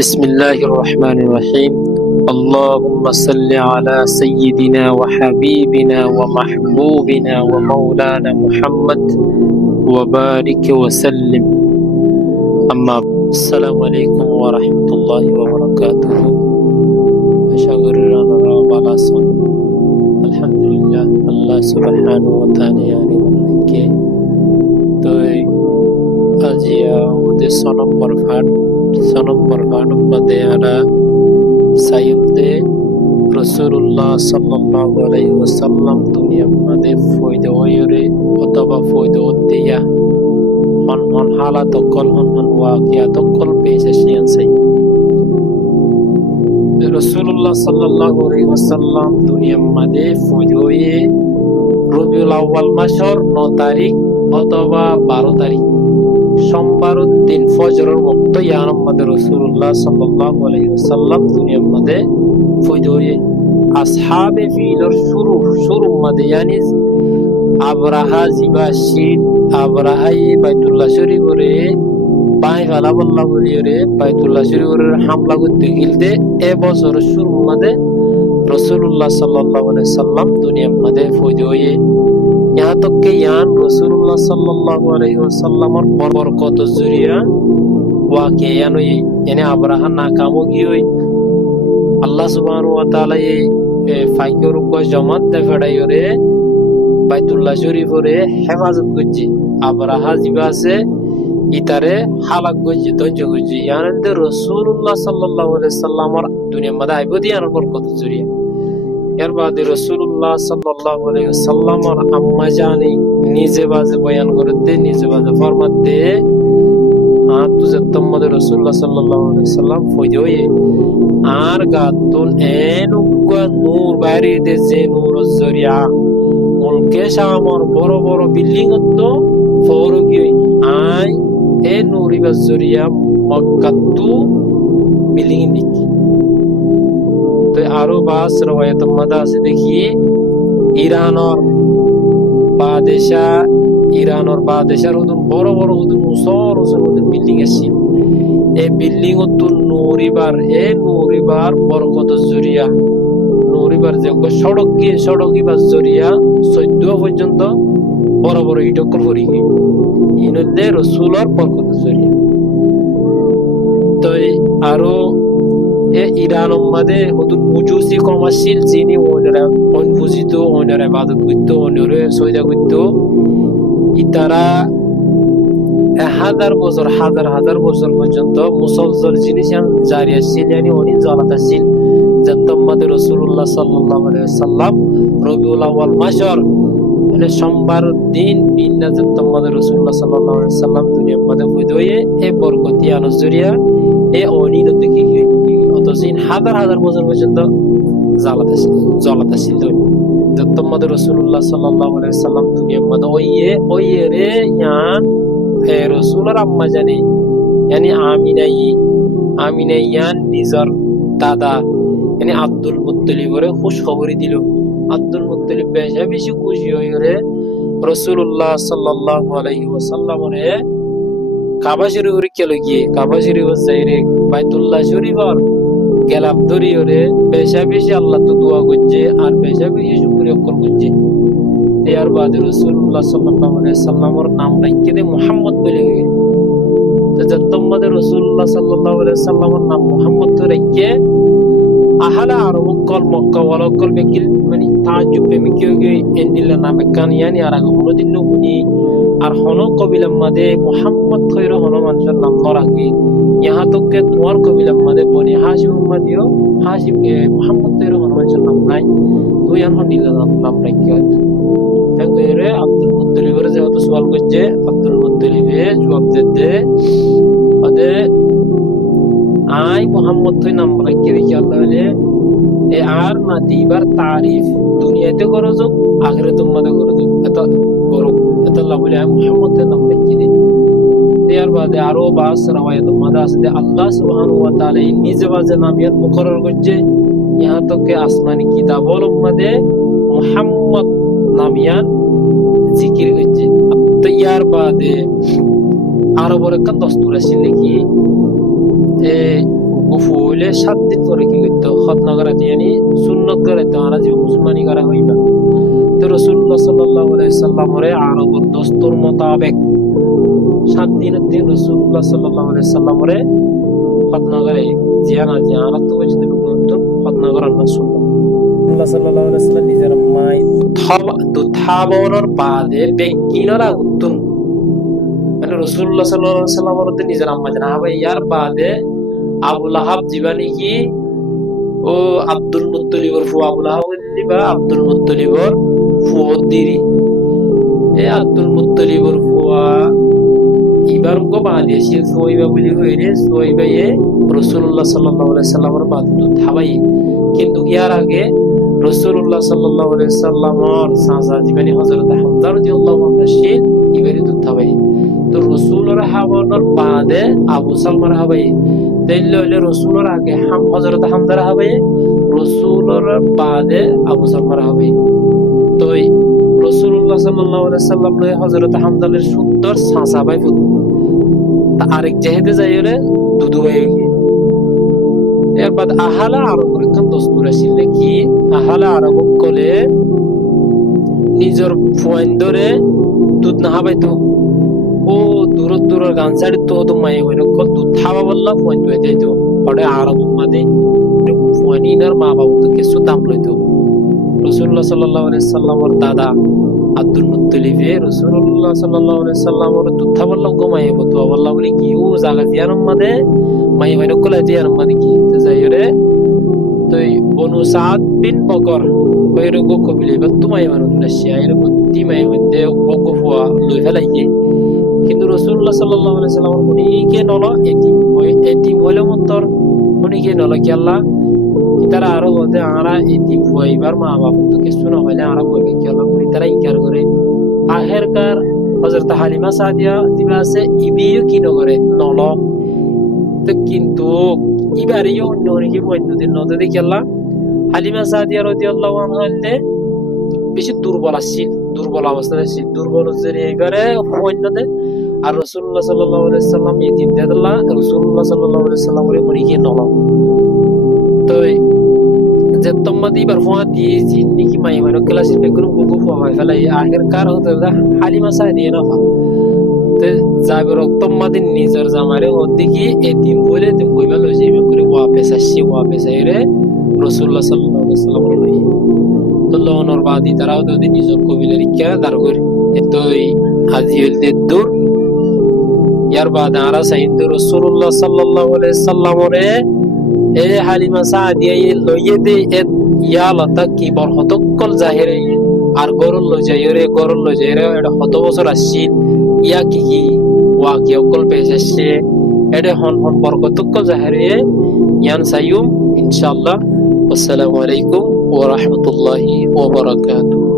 بسم الله الرحمن الرحيم اللهم صل على سيدنا وحبيبنا ومحبوبنا ومولانا محمد وبارك وسلم أما السلام عليكم ورحمة الله وبركاته أشغرنا رابلاسون الحمد لله الله سبحانه وتعالى يعني ونكي توي أجيا ودي سنم برفان मध्ये आला सायमदे रसूलुल्लाह सल्लल्लाहु अलैहि वसल्लम दुनियामध्ये फयदा होयरे अथवा फयदा दिया हन हाला तकल हन वाकिया तकल पेशेशियन से रसूलुल्लाह सल्लल्लाहु अलैहि वसल्लम दुनियामध्ये फयदा होये रबिउल अव्वल मासर 9 तारिख अथवा 12 तारिख সোমবার দিন ফজরের ওয়াক্ত ইয়া মুহাম্মদ রাসূলুল্লাহ সাল্লাল্লাহু আলাইহি ওয়াসাল্লাম দুনিয়ার মধ্যে ফয়দা হয়ে আসহাবে ফিলর শুরু মধ্যে yani আবরাহা জিবাশিল আবরাহাই বাইতুল্লাহ শরীফরে বাই ফালা বল্লা বলিরে বাইতুল্লাহ শরীফরে হামলা করতে গিলতে এ বছর শুরু মধ্যে রাসূলুল্লাহ সাল্লাল্লাহু আলাইহি ওয়াসাল্লাম দুনিয়ার মধ্যে ফয়দা হয়ে यहाँ तक के यान रसूलुल्लाह सल्लल्लाहु अलैहि वसल्लम और बरकत जुरिया वाक़या यानी अब्राहा नाकाम हो गई हुई अल्लाह सुब्हानहु व तआला ये फाइकर को जमात दे फड़ायोरे बैतुल्लाह शरीफ रे हिफाजत करजी अब्राहा जिबा से इतारे हालक गजी दंज गजी यानी दे रसूलुल्लाह सल्लल्लाहु अलैहि वसल्लम और दुनिया में आइबो दियान बरकत जुरिया এর বাদে রাসূলুল্লাহ সাল্লাল্লাহু আলাইহি ওয়াসাল্লাম আর আম্মা জানি নিজে বাজে বয়ান করতে নিজে বাজে ফরমাতে তো জত্তমদ রাসূলুল্লাহ সাল্লাল্লাহু আলাইহি ওয়াসাল্লাম ফয়দয়ে আর গাতুন এনুকা নূর বাইরে দে যে নূর জরিয়া মুলকে শামর বড় বড় বিল্ডিং তো ফরগি আই এ নূরি বাজরিয়া মক্কাতু বিল্ডিং দিকি तो आरो बास रवायत मदा से देखिए ईरान और बादशाह उधर बड़ो उधर उसर उधर बिल्डिंग ऐसी ए बिल्डिंग उधर नूरी बार बरकत जुरिया नूरी बार जब सड़क की बात जुरिया सैद्दो पर्यंत बड़ो इटकल करी गई इनले रसूल और बरकत जुरिया तो आरो এ ইরান মধ্যে হদুন মুজুসি কমার্শিয়াল যিনি ওনারা অনফুজিত ওনারা ইবাদত করত ওনারা সয়দা করত ইতারা হাজার বছর পর্যন্ত মুসলসল জিনিস জারি আছিল yani উনি জ্বালাত আছিল যতমদ রাসূলুল্লাহ সাল্লাল্লাহু আলাইহি ওয়াসাল্লাম রবিউল আউয়াল মাসর মানে সোমবার দিন বিনা যতমদ রাসূলুল্লাহ সাল্লাল্লাহু আলাইহি ওয়াসাল্লাম দুনিয়ার মধ্যে ফয়দা হয়ে এ বরকতি আনজরিয়া এ অনিল দেখি অতদিন হাজার বছর পর্যন্ত জ্বালাত ছিল যতমদ রাসূলুল্লাহ সাল্লাল্লাহু আলাইহি ওয়াসাল্লাম দুনিয়ার মধ্যে ওইয়ে রে ইয়ান হে রাসূলের আম্মা জানি yani আমিনা ইয়ান নিজর দাদা yani আব্দুল মুত্তালিব রে খুশ খবরই দিল আব্দুল মুত্তালিব বেশি খুশি হয়ে রে রাসূলুল্লাহ সাল্লাল্লাহু আলাইহি ওয়াসাল্লাম রে কাবা শরীফে গেল গিয়ে কাবা শরীফে যাইরে বাইতুল্লাহ শরীফর গেলাম দরিয়রে বেশি আল্লাহ তো দোয়া করছে আর বেশি শুকরিয়া করছে এর বাদে রাসূলুল্লাহ সাল্লাল্লাহু আলাইহি ওয়াসাল্লামের নাম রাখকে দে মুহাম্মদ বলে গেল তো যতমদ রাসূলুল্লাহ সাল্লাল্লাহু আলাইহি ওয়াসাল্লামের নাম মুহাম্মদ তো রাখকে আহলা আরব কল মক্কা ওয়ালা কল বেকিল মানে তাজ্জুব বেমিকে এন্ডিলা নামে কান yani আর আগে হলো দিন হুনি আর হনো কবিলার মধ্যে মুহাম্মদ খৈর হনো মানুষের নাম ন রাখি यहाँ तक के तुम्हार कबीला मदे बनी हाशिम मदियो हाशिम के मोहम्मद तेरो हनुमान नाम नाई तो यान हंडिला नाम रखियो तंग रे अब्दुल मुत्तलिब रे जो तो सवाल करजे अब्दुल मुत्तलिब जवाब देते अदे आई मोहम्मद तो नाम रखियो देखि अल्लाह ने ए आर नातीबर तारीफ दुनियाते करो जो आखिरत मदे करो जो एत अल्लाह बोले मोहम्मद तो नाम रखियो এর বাদে আরো বাস রওয়ায়াত মাদা আছে আল্লাহ সুবহানাহু ওয়া তাআলা নিজে বাজে নামিয়াত মুকরর করছে यहाँ तक के आसमानी किताबों मध्य मुहम्मद नामियान जिकिर करছে तो यार बादे আরবের একটা দস্তুর আছে নাকি গুফুলে 7 দিন পরে কি করতো খতনা করাতে yani সুন্নত করাতে আমরা যে মুসলমানি করা হইবা তো রাসূলুল্লাহ সাল্লাল্লাহু আলাইহি সাল্লামের আরবের দস্তর মোতাবেক 7 দিনের দিন রাসূলুল্লাহ সাল্লাল্লাহু আলাইহি সাল্লামের খতনা করে জিয়ানা তো বুঝতে বলতো খতনা করার না সুন্নাত রাসূলুল্লাহ সাল্লাল্লাহু আলাইহি সাল্লাম নিজের মাই দুথাবনের বাদে বেকিনরা উত্তম মানে রাসূলুল্লাহ সাল্লাল্লাহু আলাইহি সাল্লামের নিজের আম্মা জানা হবে ইয়ার বাদে আবু লাহাব জীবানি কি ও আব্দুল মুত্তালিবর ফুয়া আবু লাহাব বা আব্দুল মুত্তালিবর ফুয়দিরি এ আব্দুল মুত্তালিবর ফুয়া ইবার গো বাদিয়েছি সোইবা বলি হইরে সোইবা এ রাসূলুল্লাহ সাল্লাল্লাহু আলাইহি সাল্লামের বাদ থাবাই কিন্তু ইয়ার আগে রাসূলুল্লাহ সাল্লাল্লাহু আলাইহি সাল্লামের সাজা জীবানি হযরত হামজা রাদিয়াল্লাহু আনহু শিল ইবারি থাবাই তো রাসূলের হাওয়ানোর বাদে আবু সালমার হাবাই তাইলে রাসূলের আগে হযরত হামজার হাবাই রাসূলের বাদে আবু সালমার হাবাই তো রাসূলুল্লাহ সাল্লাল্লাহু আলাইহি সাল্লাম রে হযরত হামজালের সুন্দর সাসা ভাই ফুট তা আরেক জাহেদে যাইরে দুদু হয়ে গিয়ে এরপর আহালা আরবের কোন দস্তুর ছিল কি আহালা আরব কলে নিজের ফোন ধরে দুধ না হাবাইতো ও দূর গান সাইড তো মাই হইল কল দুধ খাওয়া বললা ফোন ধুয়ে দিত ওরে আরব মাদে ফোনিনার মা বাবা তো কিছু দাম লইতো রাসূলুল্লাহ সাল্লাল্লাহু আলাইহি সাল্লামের দাদা আব্দুল মুত্তালিব রাসূলুল্লাহ সাল্লাল্লাহু আলাইহি সাল্লামের দুধ খাওয়া বললা গোমাই হতো বললা বলি কি ও জায়গা দিয়ার মাদে মাই হইল কল দিয়ার মাদে কি তো যাইরে তো বনু সাদ বিন বকর হইরো গো কবিলে বা তুমাই মানো না শিয়াইর বুদ্ধি মাই মধ্যে গো ফুয়া লই ফেলাইয়ে কিন্তু রাসূলুল্লাহ সাল্লাল্লাহু আলাইহি সাল্লাম উনি কে নল এতিম হইলো মতর উনি কে নল কি আল্লাহ ইতারা আরো বলতে আমরা এতিম হইবার মা বাবা তো কিছু না হইলে আমরা কইবে কি আল্লাহ উনি তারা ইনকার করে আখেরকার হযরত হালিমা সাদিয়া দিবা আছে ইবিও কি নগরে নল তো কিন্তু ইবারিও নরিকে বন্ধু দিন নতে দেখি আল্লাহ হালিমা সাদিয়া রাদিয়াল্লাহু আনহা বেশি দুর্বল অবস্থায় ছিল দুর্বল জেরে এবারে অন্যদের আর রাসূলুল্লাহ সাল্লাল্লাহু আলাইহি সাল্লাম এতিম দেদলা রাসূলুল্লাহ সাল্লাল্লাহু আলাইহি সাল্লাম এর মরিকে নল তো যে তোমাদি বার ফোয়া দিয়ে জিন্নি কি মাই মানে ক্লাসের বেগুন গুগু ফোয়া হয় ফেলাই আগের কার হতে হালিমা সাদিয়া না তো যাবে রক্তমাদিন নিজের জামারে ওদিকে এতিম বলে তুমি কইবা লই যাইবে করে ওয়াপেস আইরে রাসূলুল্লাহ সাল্লাল্লাহু আলাইহি সাল্লাম লই তো লওনর বাদি তারাও তো নিজের কবিলের ইচ্ছা দারগর এতই আজিল দূর ইয়ার বাদ আরা সাইন্দ রাসূলুল্লাহ সাল্লাল্লাহু আলাইহি সাল্লামরে এ হালিমা সাদিয়া লইয়ে দে ইয়া লতা কি বরহতকল জাহিরে আর গরল লই যাইরে এটা কত বছর আসছিল ইয়া কি ওয়াকি অকল পেশে এটা হন বরকতকল জাহিরে ইয়ান সাইয়ুম ইনশাআল্লাহ আসসালামু আলাইকুম ওয়া রাহমাতুল্লাহি ওয়া বারাকাতুহু